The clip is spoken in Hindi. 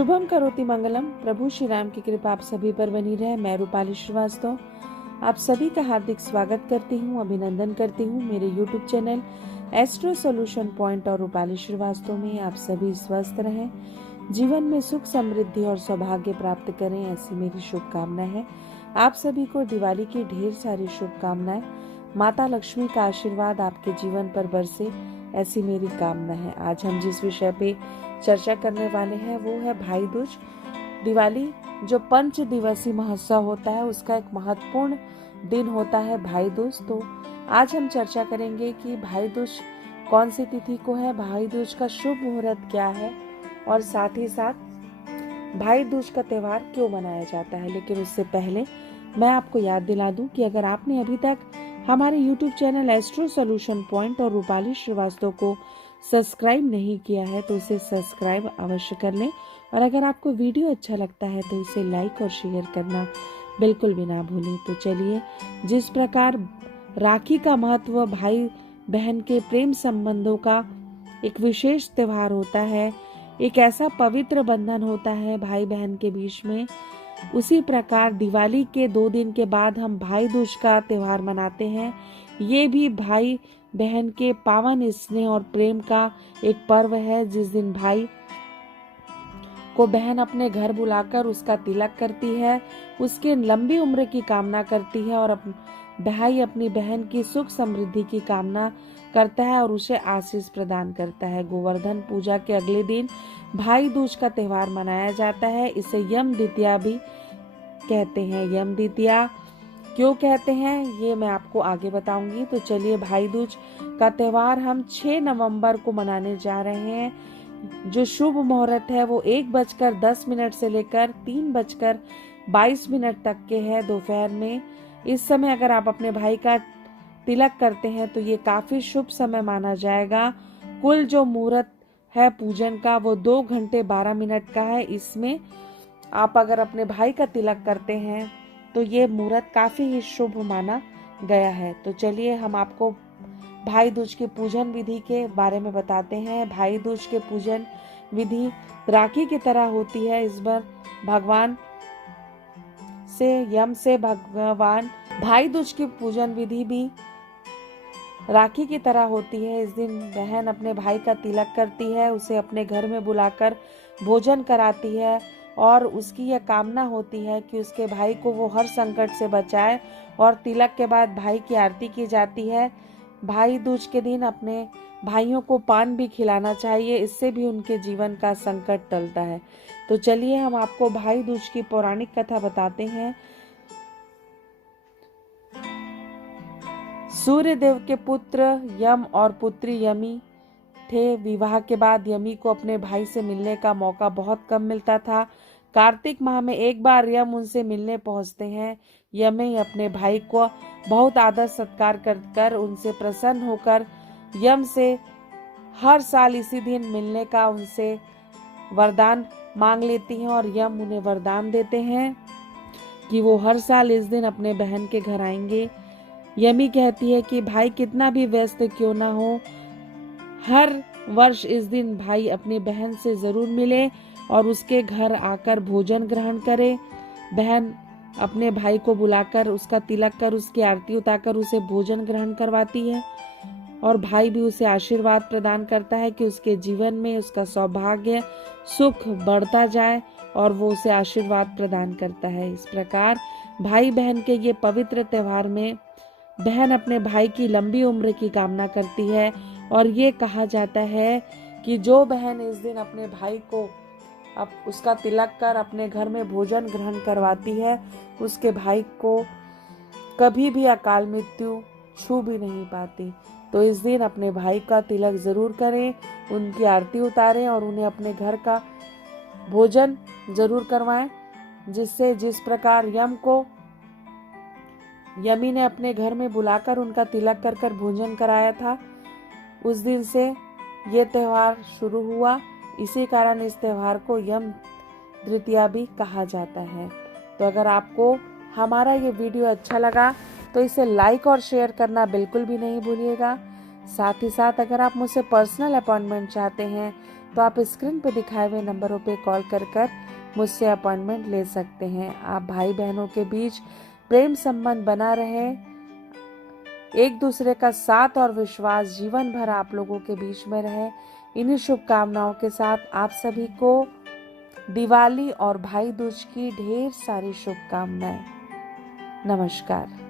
शुभम करोति मंगलम। प्रभु श्री राम की कृपा आप सभी पर बनी रहे। मैं रूपाली श्रीवास्तव आप सभी का हार्दिक स्वागत करती हूँ, अभिनंदन करती हूँ मेरे YouTube channel astro solution point और रूपाली श्रीवास्तव में। आप सभी स्वस्थ रहें, जीवन में सुख समृद्धि और सौभाग्य प्राप्त करें, ऐसी मेरी शुभकामना है। आप सभी को दिवाली की ढेर सारी शुभकामनाएं। माता लक्ष्मी का आशीर्वाद आपके जीवन पर बरसे, ऐसी मेरी कामना है। आज हम जिस विषय पे चर्चा करने वाले हैं वो है भाई दूज। दिवाली जो 5 दिवसीय महोत्सव होता है उसका एक महत्वपूर्ण दिन होता है भाई दूज। तो आज हम चर्चा करेंगे कि भाई दूज कौन सी तिथि को है, भाई दूज का शुभ मुहूर्त क्या है और साथ ही साथ भाई दूज का त्योहार क्यों मनाया जाता है। लेकिन उससे पहले मैं आपको याद दिला दूं कि अगर आपने अभी तक हमारे YouTube channel astro solution point और रूपाली श्रीवास्तव को सब्सक्राइब नहीं किया है तो उसे सब्सक्राइब अवश्य कर लें, और अगर आपको वीडियो अच्छा लगता है तो इसे लाइक और शेयर करना बिल्कुल भी ना भूलें। तो चलिए, जिस प्रकार राखी का महत्व भाई बहन के प्रेम संबंधों का एक विशेष त्योहार होता है, एक ऐसा पवित्र बंधन होता है भाई बहन के बीच में, उसी प्रकार दिवाली के 2 दिन के बाद हम भाई दूज का त्योहार मनाते हैं। ये भी भाई बहन के पावन स्नेह और प्रेम का एक पर्व है, जिस दिन भाई को बहन अपने घर बुलाकर उसका तिलक करती है, उसके लंबी उम्र की कामना करती है, और भाई अपनी बहन की सुख समृद्धि की कामना करता है और उसे आशीष प्रदान करता है। गोवर्धन पूजा के अगले दिन भाई दूज का त्योहार मनाया जाता है। इसे यम द्वितीया भी कहते हैं। यम द्वितीया क्यों कहते हैं ये मैं आपको आगे बताऊंगी। तो चलिए, भाई दूज का त्योहार हम 6 नवंबर को मनाने जा रहे हैं। जो शुभ मुहूर्त है वो 1:10 से लेकर 3:22 तक के है दोपहर में। इस समय अगर आप अपने भाई का तिलक करते हैं तो ये काफी शुभ समय माना जाएगा। कुल जो मुहूर्त है पूजन का वो 2 घंटे 12 मिनट का है। इसमें आप अगर अपने भाई का तिलक करते हैं तो ये मुहूर्त काफी ही शुभ माना गया है। तो चलिए, हम आपको भाई दूज की पूजन विधि के बारे में बताते हैं। भाई दूज के पूजन विधि राखी की तरह होती है। इस बार भगवान से भगवान भाई दूज की पूजन विधि भी राखी की तरह होती है। इस दिन बहन अपने भाई का तिलक करती है, उसे अपने घर में बुलाकर भोजन कराती है और उसकी यह कामना होती है कि उसके भाई को वो हर संकट से बचाए। और तिलक के बाद भाई की आरती की जाती है। भाई दूज के दिन अपने भाइयों को पान भी खिलाना चाहिए, इससे भी उनके जीवन का संकट टलता है। तो चलिए, हम आपको भाई दूज की पौराणिक कथा बताते हैं। सूर्य देव के पुत्र यम और पुत्री यमी थे। विवाह के बाद यमी को अपने भाई से मिलने का मौका बहुत कम मिलता था। कार्तिक माह में एक बार यम उनसे मिलने पहुंचते हैं। यमी अपने भाई को बहुत आदर सत्कार कर उनसे प्रसन्न होकर यम से हर साल इसी दिन मिलने का उनसे वरदान मांग लेती हैं, और यम उन्हें वरदान देते हैं कि वो हर साल इस दिन अपने बहन के घर आएंगे। यमी कहती है कि भाई कितना भी व्यस्त क्यों ना हो, हर वर्ष इस दिन भाई अपनी बहन से जरूर मिले और उसके घर आकर भोजन ग्रहण करे। बहन अपने भाई को बुलाकर उसका तिलक कर उसकी आरती उतारकर उसे भोजन ग्रहण करवाती है, और भाई भी उसे आशीर्वाद प्रदान करता है कि उसके जीवन में उसका सौभाग्य सुख बढ़ता जाए, और वो उसे आशीर्वाद प्रदान करता है। इस प्रकार भाई बहन के ये पवित्र त्योहार में बहन अपने भाई की लंबी उम्र की कामना करती है, और ये कहा जाता है कि जो बहन इस दिन अपने भाई को अब उसका तिलक कर अपने घर में भोजन ग्रहण करवाती है, उसके भाई को कभी भी अकाल मृत्यु छू भी नहीं पाती। तो इस दिन अपने भाई का तिलक जरूर करें, उनकी आरती उतारें और उन्हें अपने घर का भोजन जरूर करवाएं। जिस प्रकार यमी ने अपने घर में बुलाकर उनका तिलक कर भोजन कराया था, उस दिन से ये त्योहार शुरू हुआ। इसी कारण इस त्योहार को यम द्वितीया भी कहा जाता है। तो अगर आपको हमारा ये वीडियो अच्छा लगा तो इसे लाइक और शेयर करना बिल्कुल भी नहीं भूलिएगा। साथ ही साथ अगर आप मुझसे पर्सनल अपॉइंटमेंट चाहते हैं तो आप स्क्रीन पर दिखाए हुए नंबरों पे कॉल कर मुझसे अपॉइंटमेंट ले सकते हैं। आप भाई बहनों के बीच प्रेम संबंध बना रहे, एक दूसरे का साथ और विश्वास जीवन भर आप लोगों के बीच में रहे, इन्हीं शुभकामनाओं के साथ आप सभी को दिवाली और भाई दूज की ढेर सारी शुभकामनाएं। नमस्कार।